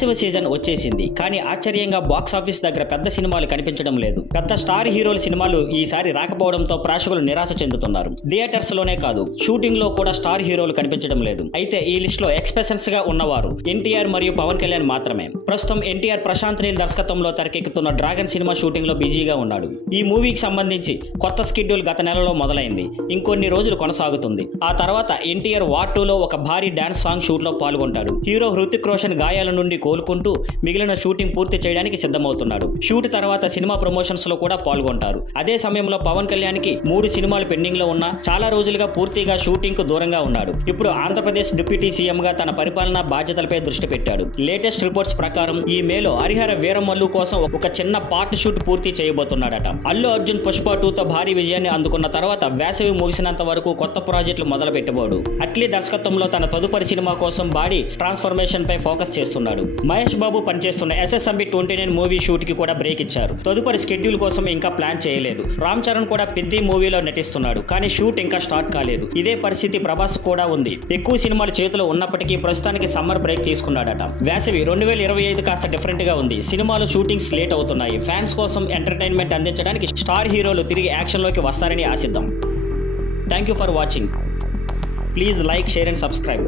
వేసవి సీజన్ వచ్చేసింది, కానీ ఆశ్చర్యంగా బాక్స్ ఆఫీస్ దగ్గర పెద్ద సినిమాలు కనిపించడం లేదు. పెద్ద స్టార్ హీరోల సినిమాలు ఈసారి రాకపోవడంతో ప్రేక్షకులు నిరాశ చెందుతున్నారు. థియేటర్స్ లోనే కాదు, షూటింగ్ లో కూడా స్టార్ హీరోలు కనిపించడం లేదు. అయితే ఈ లిస్ట్ లో ఎక్స్ప్రెషన్స్ గా ఉన్నవారు ఎన్టీఆర్ మరియు పవన్ కళ్యాణ్ మాత్రమే. ప్రస్తుతం ఎన్టీఆర్ ప్రశాంత్ నీల్ దర్శకత్వంలో తెరకెక్కుతున్న డ్రాగన్ సినిమా షూటింగ్ లో బిజీగా ఉన్నాడు. ఈ మూవీకి సంబంధించి కొత్త షెడ్యూల్ గత నెలలో మొదలైంది, ఇంకొన్ని రోజులు కొనసాగుతుంది. ఆ తర్వాత ఎన్టీఆర్ వార్ 2లో ఒక భారీ డాన్స్ సాంగ్ షూట్ లో పాల్గొంటాడు. హీరో హృతిక్ రోషన్ గాయాల నుండి కోలుకుంటూ మిగిలిన షూటింగ్ పూర్తి చేయడానికి సిద్ధమవుతున్నాడు. షూట్ తర్వాత సినిమా ప్రమోషన్స్ లో కూడా పాల్గొంటారు. అదే సమయంలో పవన్ కళ్యాణ్ కి 3 సినిమాలు పెండింగ్ లో ఉన్నా చాలా రోజులుగా పూర్తిగా షూటింగ్ కు దూరంగా ఉన్నాడు. ఇప్పుడు ఆంధ్రప్రదేశ్ డిప్యూటీ సీఎం గా తన పరిపాలనా బాధ్యతలపై దృష్టి పెట్టాడు. లేటెస్ట్ రిపోర్ట్స్ ప్రకారం ఈ మేలో హరిహర వీరమల్లు కోసం ఒక చిన్న పార్ట్ షూట్ పూర్తి చేయబోతున్నాడట. అల్లు అర్జున్ పుష్ప 2తో భారీ విజయాన్ని అందుకున్న తర్వాత వేసవి ముగిసినంత వరకు కొత్త ప్రాజెక్టులు మొదలు పెట్టబోడు. అట్లీ దర్శకత్వంలో తన తదుపరి సినిమా కోసం బాడీ ట్రాన్స్ఫర్మేషన్ పై ఫోకస్ చేస్తున్నాడు. మహేష్ బాబు పనిచేస్తున్న SSMB 29 మూవీ షూట్ కి కూడా బ్రేక్ ఇచ్చారు. తదుపరి షెడ్యూల్ కోసం ఇంకా ప్లాన్ చేయలేదు. రామ్ చరణ్ కూడా పెద్ద మూవీలో నటిస్తున్నాడు, కానీ షూట్ ఇంకా స్టార్ట్ కాలేదు. ఇదే పరిస్థితి ప్రభాస్ కూడా ఉంది. ఎక్కువ సినిమాలు చేతిలో ఉన్నప్పటికీ ప్రస్తుతానికి సమ్మర్ బ్రేక్ తీసుకున్నాడట. వేసవి 2025 కాస్త డిఫరెంట్ గా ఉంది. సినిమాలు షూటింగ్స్ లేట్ అవుతున్నాయి. ఫ్యాన్స్ కోసం ఎంటర్టైన్మెంట్ అందించడానికి స్టార్ హీరోలు తిరిగి యాక్షన్ లోకి వస్తారని ఆశిద్దాం. Thank you for watching. Please like, share and subscribe.